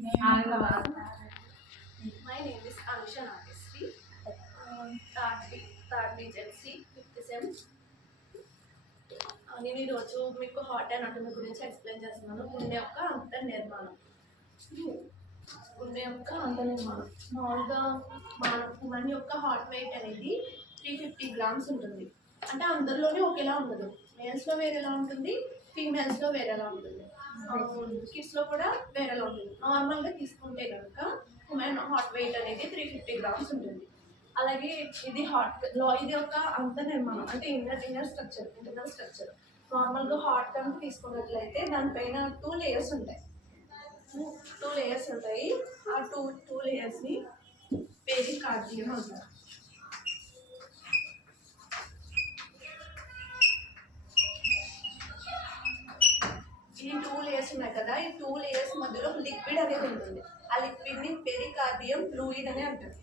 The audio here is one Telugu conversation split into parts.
My name is Anusha Nageshri, third BJC, 5th sem. నేను ఈరోజు మీకు హార్ట్ అనాటమీ గురించి ఎక్స్ప్లెయిన్ చేస్తున్నాను. గుండె యొక్క అంతర్నిర్మాణం. మామూలుగా మన యొక్క హార్ట్ వెయిట్ అనేది 350 grams ఉంటుంది. అంటే అందరిలోనే ఒకేలా ఉండదు. మేల్స్లో వేరేలా ఉంటుంది, ఫీమేల్స్లో వేరేలా ఉంటుంది, కిడ్స్లో కూడా వేరేలా ఉంటుంది. నార్మల్గా తీసుకుంటే కనుక హ్యూమన్ హార్ట్ వెయిట్ అనేది 350 grams ఉంటుంది. అలాగే ఇది ఇది ఒక అంతర్నిర్మాణం, అంటే ఇంటర్నల్ స్ట్రక్చర్. నార్మల్గా హార్ట్ కనుక తీసుకున్నట్లయితే దానిపైన 2 layers ఉంటాయి. 2 layers ఉంటాయి. ఆ టూ లేయర్స్ని పెరికార్డియం అంటారు. ఈ 2 layers ఉన్నాయి కదా, ఈ 2 layers మధ్యలో లిక్విడ్ అనేది ఉంటుంది. ఆ లిక్విడ్ని పెరికార్డియం ఫ్లూయిడ్ అని అంటారు.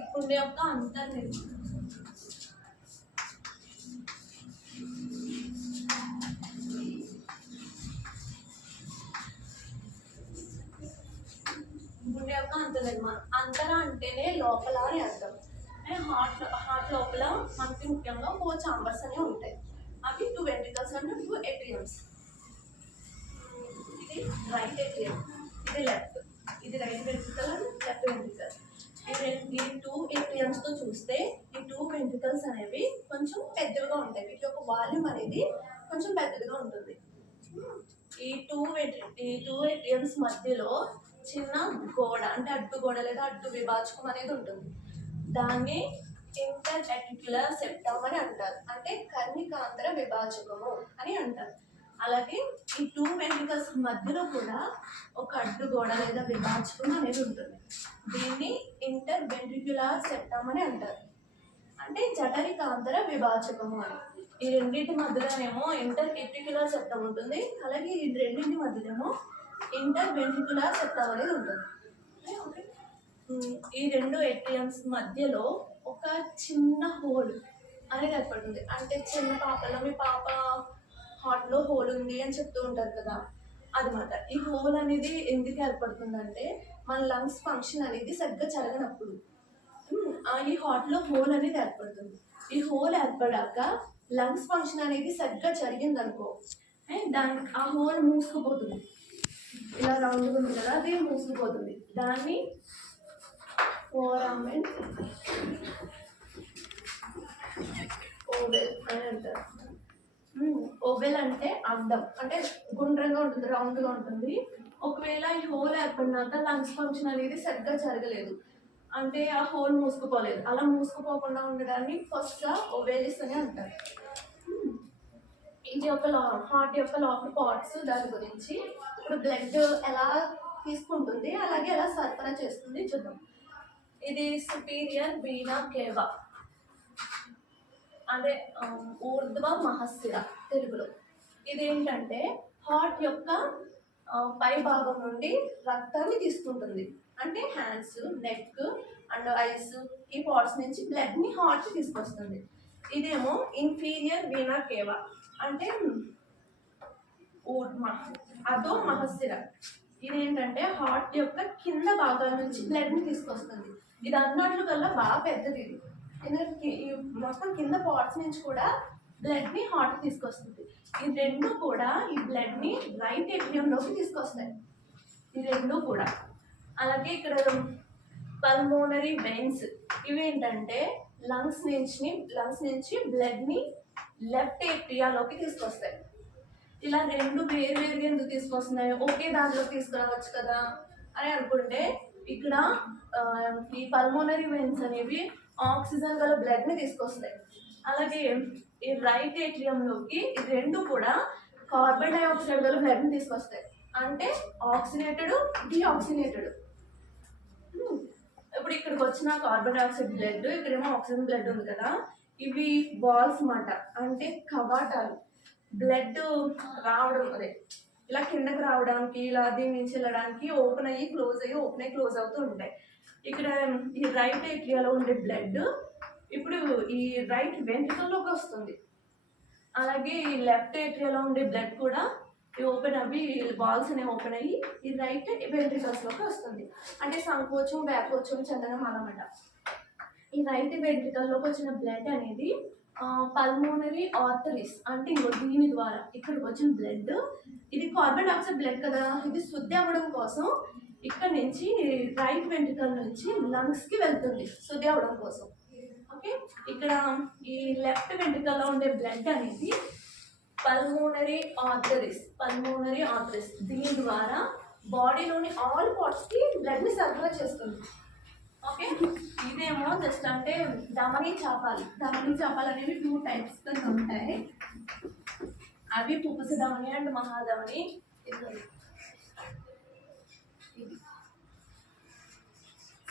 ఇప్పుడు యొక్క అంతర్నిర్మాణం గుండె యొక్క అంతర్నిర్మాణం. అంతర అంటేనే లోపల అని అర్థం. హార్ట్ లోపల మనకి ముఖ్యంగా 4 chambers అనేవి ఉంటాయి. అవి 2 ventricles అండ్ 2 atriums. ఇది రైట్ ఏట్రియం, ఇది లెఫ్ట్. ఇది right ventricle and left ventricle. ఈ 2 atriums తో చూస్తే ఈ 2 ventricles అనేవి కొంచెం పెద్దగా ఉంటాయి. వీటి యొక్క వాల్యూమ్ అనేది కొంచెం పెద్దగా ఉంటుంది. ఈ 2 atriums మధ్యలో చిన్న గోడ, అంటే అడ్డు గోడ లేదా అడ్డు విభాజకం అనేది ఉంటుంది. దాన్ని ఇంటర్ ఆర్టిక్యులర్ సెప్టమ్ అని అంటారు, అంటే కర్ణికాంతర విభాజకము అని అంటారు. అలాగే ఈ 2 ventricles మధ్యలో కూడా ఒక అడ్డు గోడ లేదా విభాజకం అనేది ఉంటుంది. దీన్ని ఇంటర్ వెంట్రిక్యులర్ సెప్టమ్ అని అంటారు, అంటే జఠరికాంతర విభాజకము అని. ఈ రెండింటి మధ్యలోనేమో ఇంటర్ వెంట్రిక్యులర్ సెప్టమ్ ఉంటుంది. అలాగే ఈ రెండింటి మధ్యలోనేమో ఇంటర్ వెంట్రిక్యులర్ సెప్టమ్ అనేది ఉంటుంది. ఈ 2 atriums మధ్యలో ఒక చిన్న హోల్ అనేది ఏర్పడుతుంది. అంటే చిన్న పాపలో మీ పాప హార్ట్లో హోల్ ఉంది అని చెప్తూ ఉంటారు కదా, అదనమాట. ఈ హోల్ అనేది ఎందుకు ఏర్పడుతుందంటే మన లంగ్స్ ఫంక్షన్ అనేది సరిగ్గా జరగనప్పుడు ఈ హార్ట్లో హోల్ అనేది ఏర్పడుతుంది. ఈ హోల్ ఏర్పడాక లంగ్స్ ఫంక్షన్ అనేది సరిగ్గా జరిగిందనుకో, ఆ హోల్ మూసుకుపోతుంది. ఇలా రౌండ్గా ఉంది కదా, అది మూసుకుపోతుంది. దాన్ని ఫోరామెన్ ఓవెల్ అని అంటారు. ఓవెల్ అంటే అడ్డం, అంటే గుండ్రంగా ఉంటుంది, రౌండ్గా ఉంటుంది. ఒకవేళ ఈ హోల్ ఏర్పడినాక లంగ్స్ ఫంక్షన్ అనేది సరిగ్గా జరగలేదు, అంటే ఆ హోల్ మూసుకుపోలేదు. అలా మూసుకుపోకుండా ఉండడాన్ని ఫస్ట్గా ఓవెలిస్ అని అంటారు. ఇది ఒక హార్ట్ యొక్క లోపల పార్ట్స్. దాని గురించి ఇప్పుడు బ్లడ్ ఎలా తీసుకుంటుంది, అలాగే ఎలా సరఫరా చేస్తుంది చూద్దాం. ఇది సుపీరియర్ వీనా కేవా, అదే ఊర్ధ్వ మహశిర తెలుగులో. ఇదేంటంటే హార్ట్ యొక్క పై భాగం నుండి రక్తాన్ని తీసుకుంటుంది. అంటే హ్యాండ్స్, నెక్ అండ్ ఐస్, ఈ పార్ట్స్ నుంచి బ్లడ్ని హార్ట్కి తీసుకొస్తుంది. ఇదేమో ఇన్ఫీరియర్ వీనా కేవా, అంటే అదో మహశిర. ఇదేంటంటే హార్ట్ యొక్క కింద భాగాల నుంచి బ్లడ్ని తీసుకొస్తుంది. ఇది అన్నట్లు కల్లా బాగా పెద్దది. ఇది ఎందుకంటే మొత్తం కింద పార్ట్స్ నుంచి కూడా బ్లడ్ని హార్ట్ తీసుకొస్తుంది. ఈ రెండు కూడా ఈ బ్లడ్ని రైట్ ఏట్రియంలోకి తీసుకొస్తాయి, ఈ రెండు కూడా. అలాగే ఇక్కడ పల్మోనరీ వెయిన్స్, ఇవేంటంటే లంగ్స్ నుంచి బ్లడ్ని లెఫ్ట్ ఏట్రియాలోకి తీసుకొస్తాయి. ఇలా రెండు వేరువేరుగా ఎందుకు తీసుకొస్తున్నాయి, ఒకే దాంట్లోకి తీసుకురావచ్చు కదా అని అనుకుంటే, ఇక్కడ ఈ పల్మోనరీ వెయిన్స్ అనేవి ఆక్సిజన్ గల బ్లడ్ని తీసుకొస్తాయి. అలాగే ఈ రైట్ ఏట్రియంలోకి ఈ రెండు కూడా కార్బన్ డైఆక్సైడ్ గల బ్లడ్ని తీసుకొస్తాయి, అంటే ఆక్సినేటెడ్, డీఆక్సినేటెడ్. ఇప్పుడు ఇక్కడికి వచ్చిన కార్బన్ డైఆక్సైడ్ బ్లడ్, ఇక్కడేమో ఆక్సిజన్ బ్లడ్ ఉంది కదా, ఇవి వాల్స్ మాట, అంటే కవాటాలు. బ్లడ్ రావడం, అదే ఇలా కిందకి రావడానికి, ఇలా దీని నుంచి వెళ్ళడానికి ఓపెన్ అయ్యి క్లోజ్ అవుతూ ఉంటాయి. ఇక్కడ ఈ రైట్ ఏట్రియాలో ఉండే బ్లడ్ ఇప్పుడు ఈ రైట్ వెంట్రికల్లోకి వస్తుంది. అలాగే ఈ లెఫ్ట్ ఏట్రియాలో ఉండే బ్లడ్ కూడా ఈ ఓపెన్ అవి వాల్స్ అనేవి ఓపెన్ అయ్యి ఈ రైట్ వెంట్రికల్స్లోకి వస్తుంది. అంటే సంకోచం వ్యాకోచం చెందడం అన్నమాట. ఈ రైట్ వెంట్రికల్లోకి వచ్చిన బ్లడ్ అనేది పల్మోనరీ ఆర్టరీస్ అంటే ఇగో దీని ద్వారా ఇక్కడికి వచ్చిన బ్లడ్, ఇది కార్బన్ డైఆక్సైడ్ బ్లడ్ కదా, ఇది శుద్ధి అవ్వడం కోసం ఇక్కడ నుంచి రైట్ వెంట్రికల్ నుంచి లంగ్స్కి వెళ్తుంది శుద్ధి అవ్వడం కోసం. ఓకే, ఇక్కడ ఈ లెఫ్ట్ వెంట్రికల్లో ఉండే బ్లడ్ అనేది పల్మోనరీ ఆర్టరీస్ దీని ద్వారా బాడీలోని ఆల్ పార్ట్స్కి బ్లడ్ని సరఫరా చేస్తుంది. ఓకే, ఇదేమో జస్ట్ అంటే ధమనీ చాపాలు అనేవి 2 types కింద ఉంటాయి. అవి పుప్పస ధమని అండ్ మహాధమని.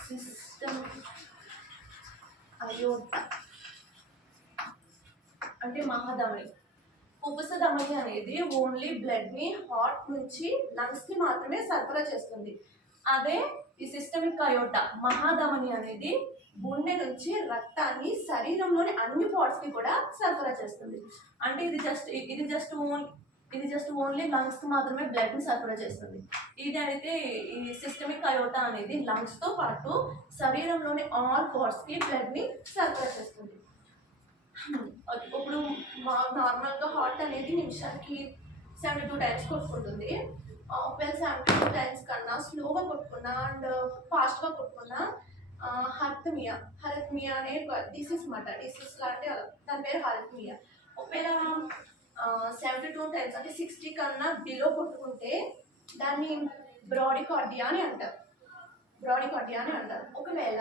ఇది సిస్టమ్ అయోట అంటే మహాధమని. పుప్పస ధమని అనేది ఓన్లీ బ్లడ్ని హార్ట్ నుంచి లంగ్స్కి మాత్రమే సరఫరా చేస్తుంది. అదే ఈ సిస్టమిక్ అయోటా మహాధమని అనేది గుండె నుంచి రక్తాన్ని శరీరంలోని అన్ని పార్ట్స్కి కూడా సరఫరా చేస్తుంది. అంటే ఇది జస్ట్ ఓన్లీ లంగ్స్కి మాత్రమే బ్లడ్ని సరఫరా చేస్తుంది. ఇది అయితే ఈ సిస్టమిక్ అయోటా అనేది లంగ్స్తో పాటు శరీరంలోని ఆల్ పార్ట్స్కి బ్లడ్ని సరఫరా చేస్తుంది. ఇప్పుడు నార్మల్గా హార్ట్ అనేది నిమిషానికి 72 times కొట్టుకుంటుంది. ఒకవేళ 72 times కన్నా స్లోగా కొట్టుకున్నా అండ్ ఫాస్ట్గా కొట్టుకున్నా హరిత్మియా అనే డిసీజ్ మాట. డిసీజ్ లాంటి దాని పేరు హరిత్మియా. ఒకవేళ 72 times అంటే 60 కన్నా బిలో కొట్టుకుంటే దాన్ని బ్రాడికార్డియా అని అంటారు. ఒకవేళ